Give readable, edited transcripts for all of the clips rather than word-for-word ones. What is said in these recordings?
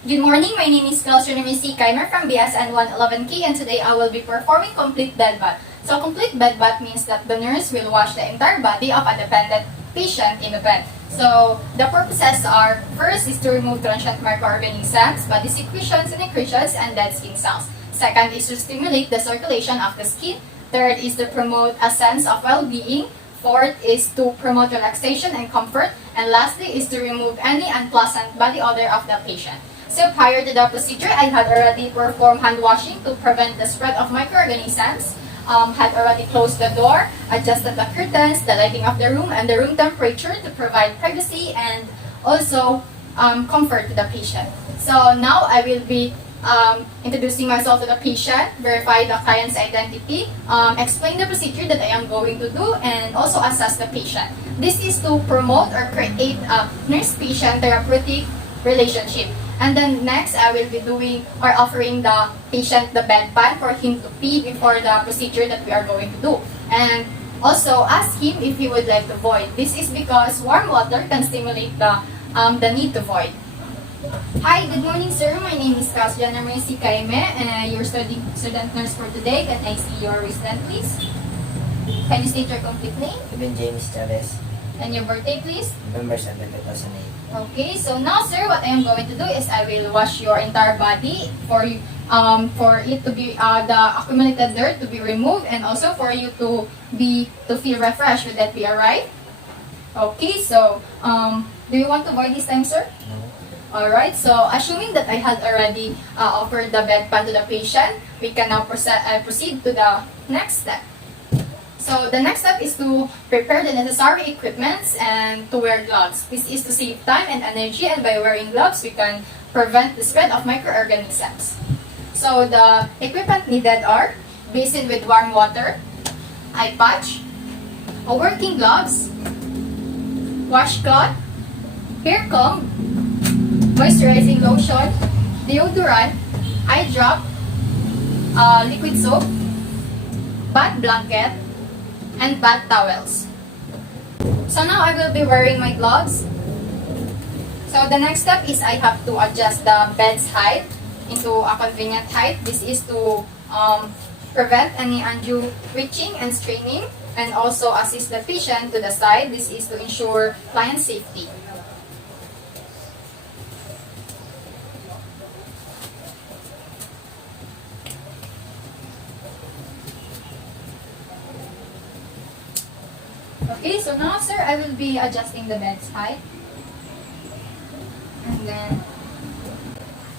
Good morning, my name is Claudia Nemesi Kaimer from BSN 111K, and today I will be performing complete bed bath. So complete bed bath means that the nurse will wash the entire body of a dependent patient in the bed. So the purposes are, first is to remove transient microorganisms, body secretions and accretions, and dead skin cells. Second is to stimulate the circulation of the skin. Third is to promote a sense of well-being. Fourth is to promote relaxation and comfort. And lastly is to remove any unpleasant body odor of the patient. So prior to the procedure, I had already performed hand washing to prevent the spread of microorganisms, had already closed the door, adjusted the curtains, the lighting of the room, and the room temperature to provide privacy and also comfort to the patient. So now I will be introducing myself to the patient, verify the client's identity, explain the procedure that I am going to do, and also assess the patient. This is to promote or create a nurse-patient therapeutic relationship. And then next, I will be doing or offering the patient the bedpan for him to pee before the procedure that we are going to do. And also ask him if he would like to void. This is because warm water can stimulate the need to void. Hi, good morning, sir. My name is Claudia Nemesi Kaime, and you're studying student nurse for today. Can I see your resident, please? Can you state your complete name? Even James Chavez, And your birthday, please? November 7, 2008. Okay, so now, sir, what I am going to do is I will wash your entire body for it to be the accumulated dirt to be removed, and also for you to feel refreshed. Would that be alright? Okay, so do you want to void this time, sir? No. Alright, so assuming that I had already offered the bedpan to the patient, we can now proceed to the next step. So the next step is to prepare the necessary equipments and to wear gloves. This is to save time and energy, and by wearing gloves, we can prevent the spread of microorganisms. So the equipment needed are basin with warm water, eye patch, a working gloves, washcloth, hair comb, moisturizing lotion, deodorant, eye drop, liquid soap, bath blanket, and bath towels. So now I will be wearing my gloves. So the next step is I have to adjust the bed's height into a convenient height. This is to prevent any undue reaching and straining, and also assist the patient to the side. This is to ensure client safety. Okay, so now, sir, I will be adjusting the bed's height. And then,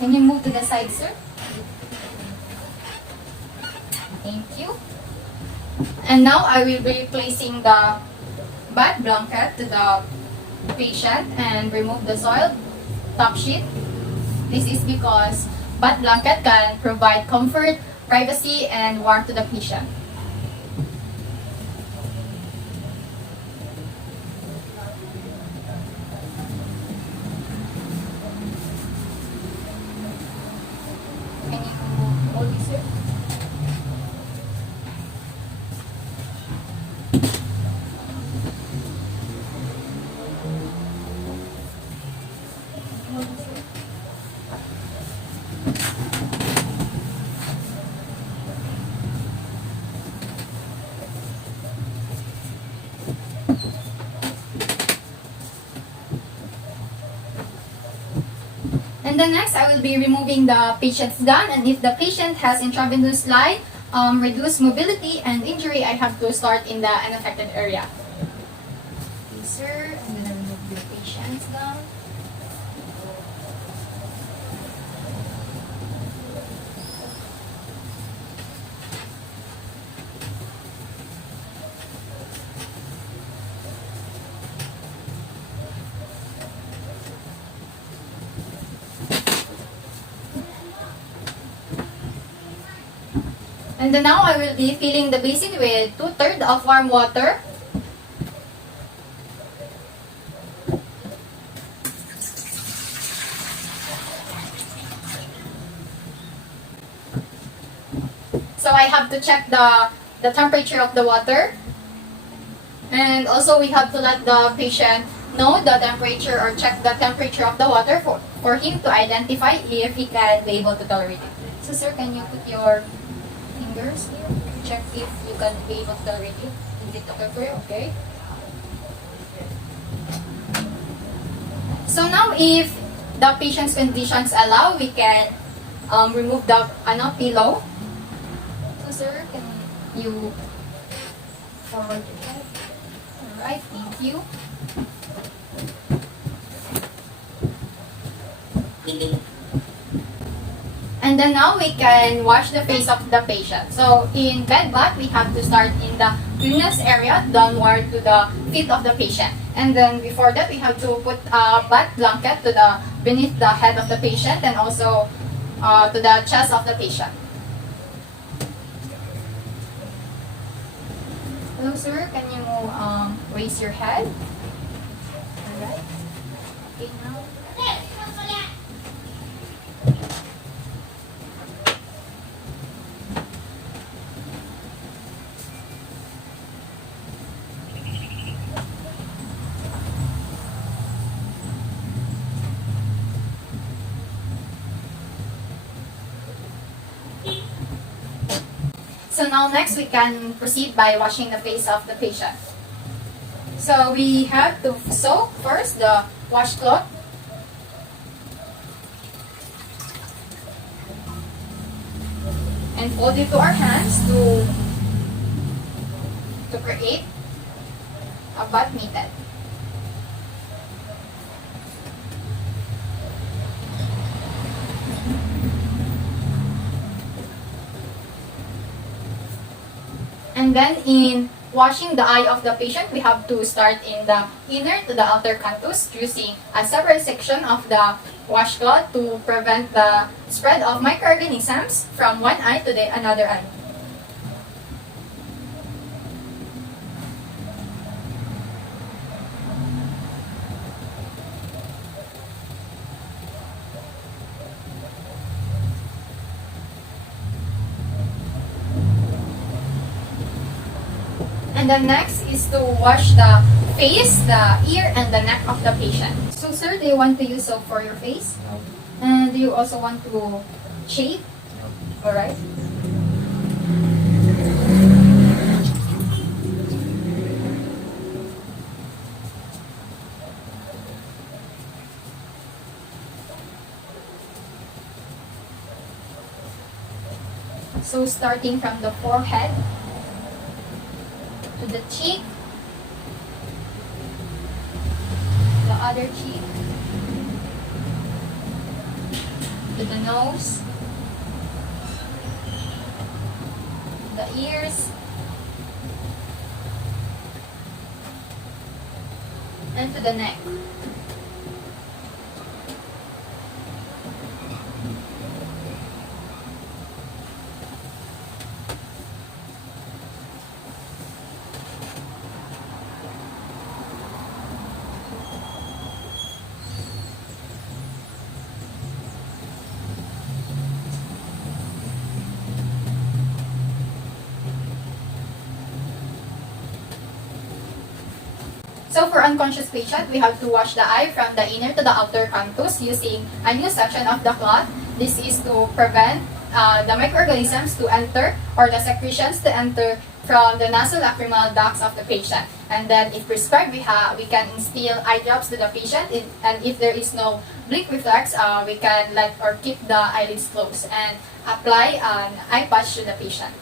can you move to the side, sir? Thank you. And now, I will be placing the bath blanket to the patient and remove the soiled top sheet. This is because bath blanket can provide comfort, privacy, and warmth to the patient. Can you hold this, sir? Hold this, sir. And then next, I will be removing the patient's gown, and if the patient has intravenous line, reduced mobility and injury, I have to start in the unaffected area. Okay, sir, I'm gonna remove the patient's gown. And then now I will be filling the basin with 2/3 of warm water. So I have to check the temperature of the water. And also we have to let the patient know the temperature or check the temperature of the water for him to identify if he can be able to tolerate it. So sir, can you put your fingers here? Check if you can be able to tolerate it. Is it okay for you? Okay. So now if the patient's conditions allow, we can remove the pillow. So sir, can you forward your head? Alright, thank you. And then now we can wash the face of the patient. So in bed bath, we have to start in the cleanest area downward to the feet of the patient. And then before that, we have to put a bath blanket to the beneath the head of the patient and also to the chest of the patient. Hello sir, can you raise your head? Alright. Okay now. So now next we can proceed by washing the face of the patient. So we have to soak first the washcloth. And fold it to our hands to create a bath method. And then in washing the eye of the patient, we have to start in the inner to the outer canthus using a separate section of the washcloth to prevent the spread of microorganisms from one eye to the another eye. And then next is to wash the face, the ear, and the neck of the patient. So sir, do you want to use soap for your face? No. And do you also want to shave? No. Alright. So starting from the forehead to the cheek, the other cheek, to the nose, the ears, and to the neck. So for unconscious patient, we have to wash the eye from the inner to the outer canthus using a new section of the cloth. This is to prevent the microorganisms to enter or the secretions to enter from the nasolacrimal ducts of the patient. And then if prescribed, we can instill eye drops to the patient. And if there is no blink reflex, we can let or keep the eyelids closed and apply an eye patch to the patient.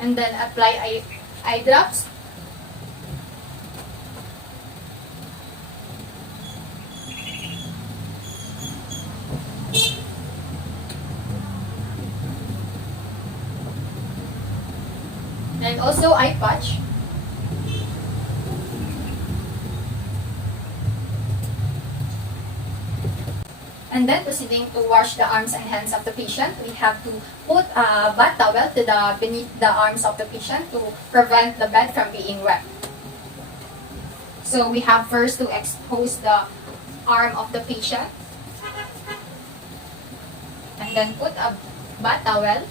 And then apply eye drops. And also eye patch. And then proceeding to wash the arms and hands of the patient, we have to put a bath towel to beneath the arms of the patient to prevent the bed from being wet. So we have first to expose the arm of the patient and then put a bath towel.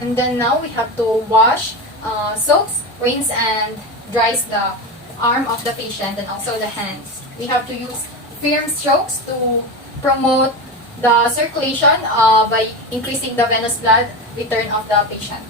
And then now we have to wash, soaks, rinse, and dries the arm of the patient and also the hands. We have to use firm strokes to promote the circulation by increasing the venous blood return of the patient.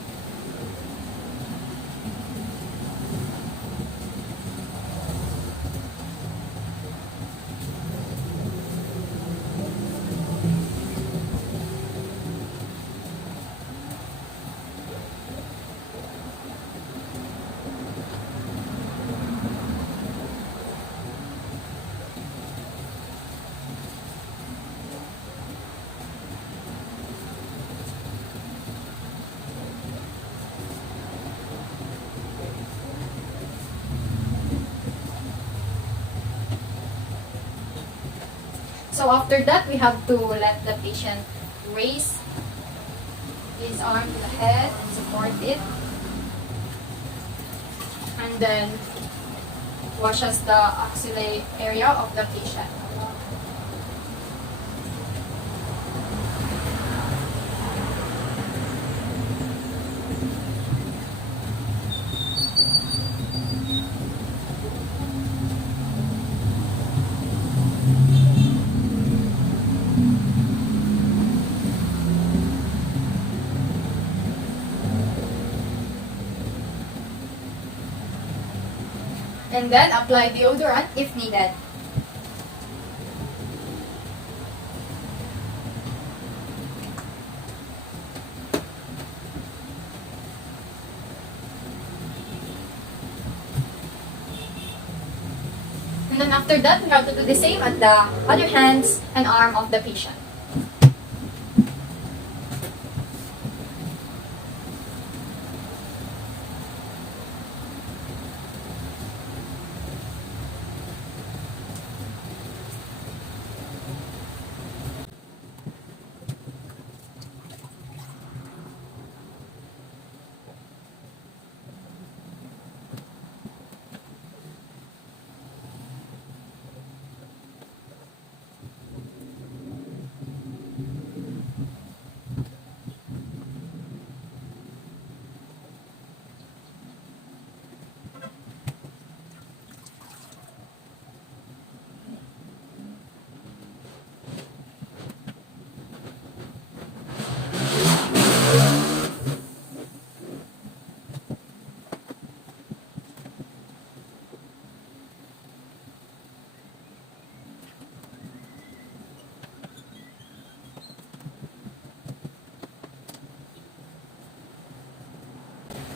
So after that, we have to let the patient raise his arm to the head and support it. And then washes the axillary area of the patient. And then apply deodorant if needed. And then after that, we have to do the same at the other hands and arm of the patient.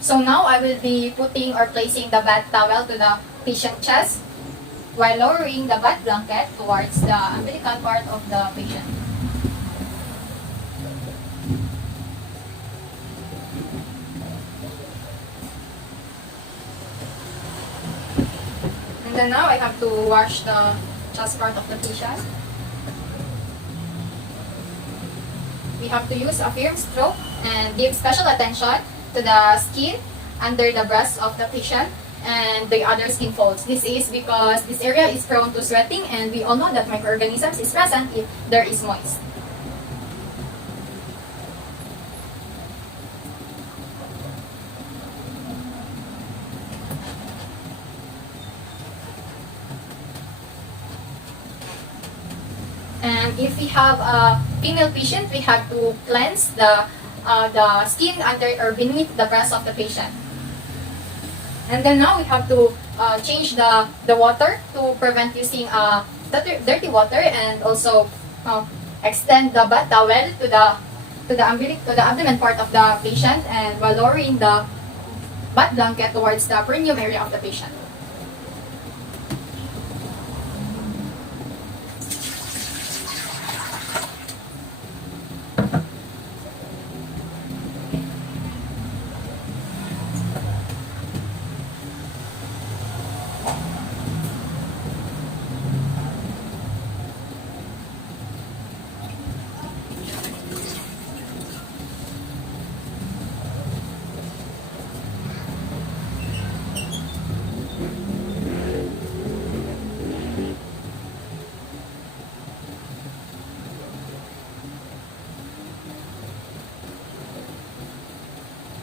So now I will be putting or placing the bath towel to the patient chest while lowering the bath blanket towards the umbilical part of the patient. And then now I have to wash the chest part of the patient. We have to use a firm stroke and give special attention to the skin under the breast of the patient and the other skin folds. This is because this area is prone to sweating and we all know that microorganisms is present if there is moist. And if we have a female patient, we have to cleanse the skin under or beneath the breast of the patient. And then now we have to change the water to prevent using dirty water and also extend the bath towel to the abdomen part of the patient and while lowering the bath blanket towards the perineum area of the patient.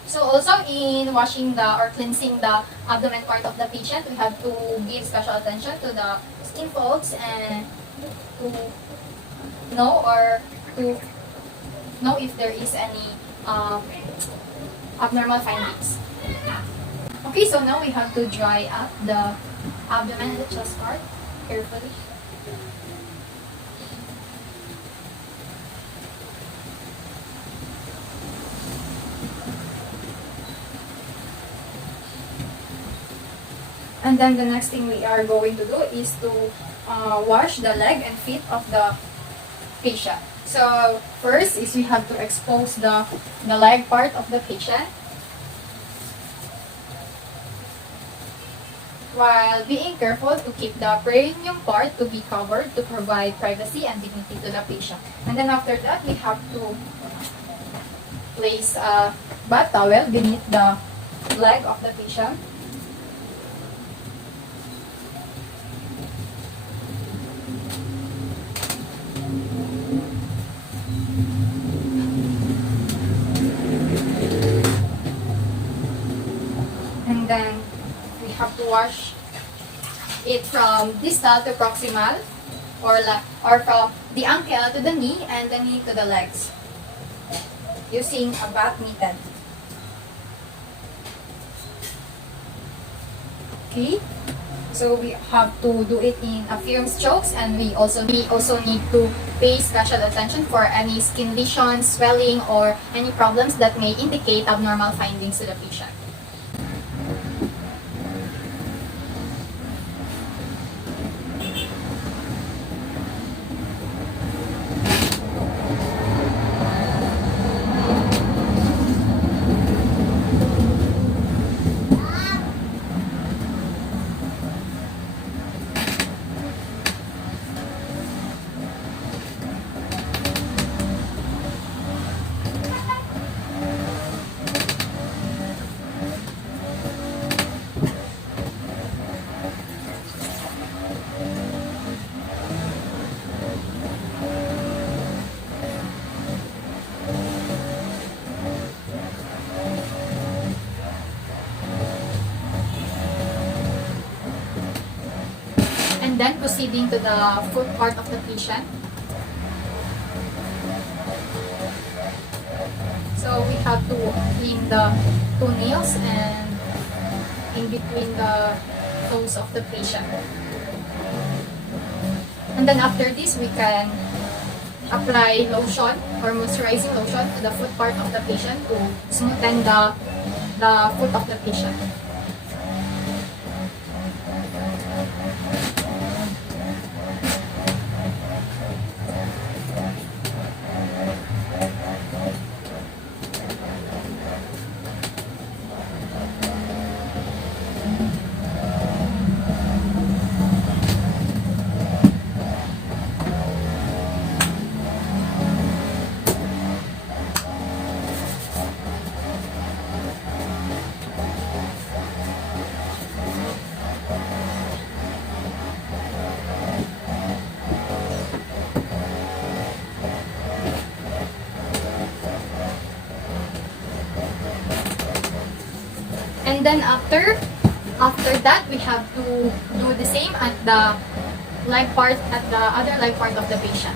So also in washing or cleansing the abdomen part of the patient, we have to give special attention to the skin folds and to know or to know if there is any abnormal findings. Okay, so now we have to dry up the abdomen and the chest part carefully. And then the next thing we are going to do is to wash the leg and feet of the patient. So first is we have to expose the leg part of the patient while being careful to keep the perineum part to be covered to provide privacy and dignity to the patient. And then after that, we have to place a bath towel beneath the leg of the patient. And then we have to wash it from distal to proximal, or from the ankle to the knee and the knee to the legs using a bath method. Okay, so we have to do it in a few strokes, and we also need to pay special attention for any skin lesions, swelling, or any problems that may indicate abnormal findings to the patient. And then proceeding to the foot part of the patient. So we have to clean the toenails and in between the toes of the patient. And then after this, we can apply lotion or moisturizing lotion to the foot part of the patient to smoothen the foot of the patient. And then after that, we have to do the same at the other leg part of the patient.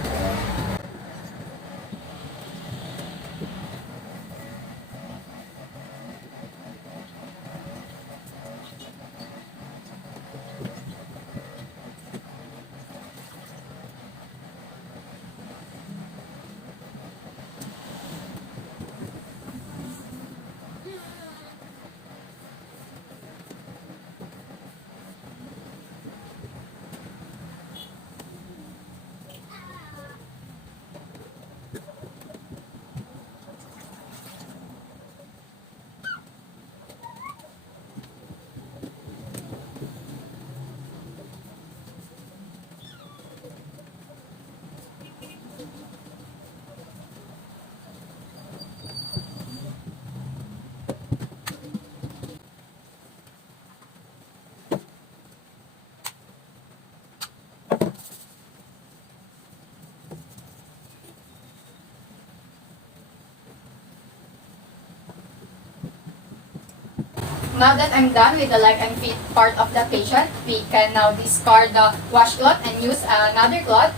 now that I'm done with the leg and feet part of the patient, we can now discard the washcloth and use another cloth.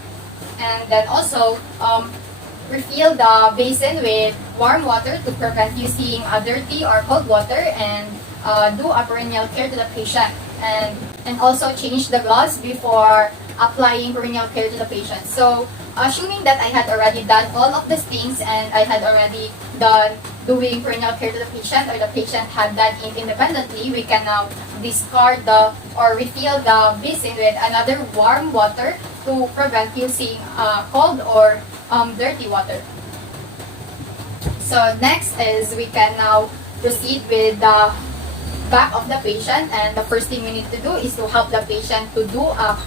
And then also refill the basin with warm water to prevent you seeing dirty or cold water, and do a perennial care to the patient. And also change the gloves before applying perennial care to the patient. So assuming that I had already done all of these things and I had already done doing perennial care to the patient, or the patient had done it independently, we can now discard or refill the basin with another warm water to prevent you seeing cold or dirty water. So next is we can now proceed with the back of the patient, and the first thing we need to do is to help the patient to do a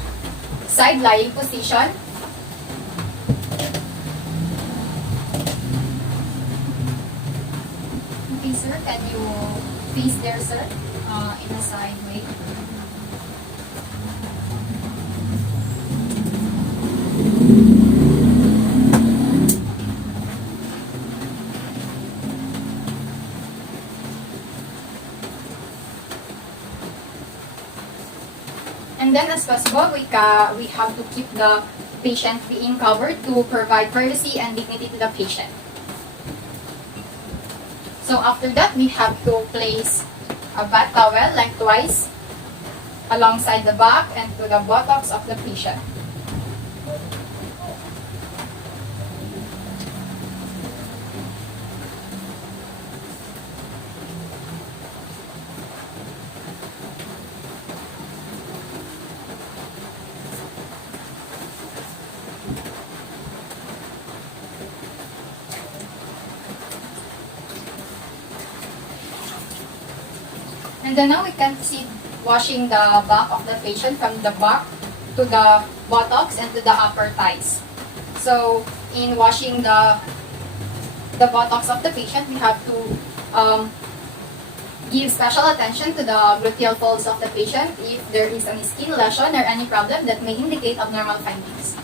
side lying position. Okay, sir, can you face there, sir, in a side way? And then as possible, we have to keep the patient being covered to provide privacy and dignity to the patient. So after that, we have to place a bath towel lengthwise alongside the back and to the buttocks of the patient. And then now we can proceed washing the back of the patient from the back to the buttocks and to the upper thighs. So in washing the buttocks of the patient, we have to give special attention to the gluteal folds of the patient if there is any skin lesion or any problem that may indicate abnormal findings.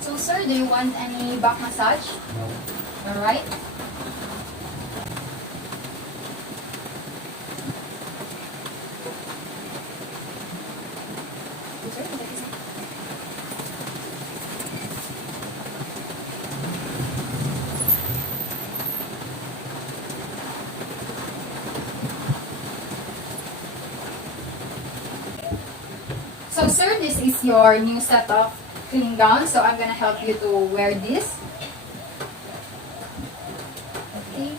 So sir, do you want any back massage? No. Alright. So sir, this is your new set of clean gown. So I'm gonna help you to wear this. Okay.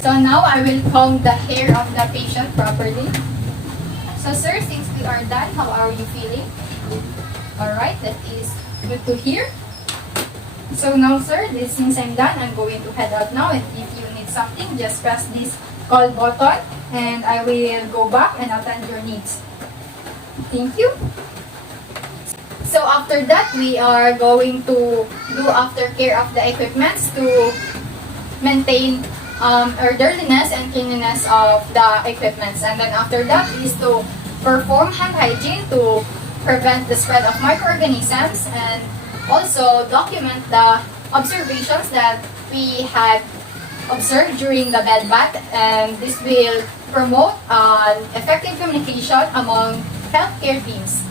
So now I will comb the hair of the patient properly. So sir, since we are done, how are you feeling? Alright, that is good to hear. So now sir, since I'm done, I'm going to head out now, and if you need something, just press this call button and I will go back and attend your needs. Thank you. So after that, we are going to do aftercare of the equipments to maintain orderliness and cleanliness of the equipments. And then after that is to perform hand hygiene to prevent the spread of microorganisms, and also document the observations that we had observed during the bed bath, and this will promote effective communication among healthcare teams.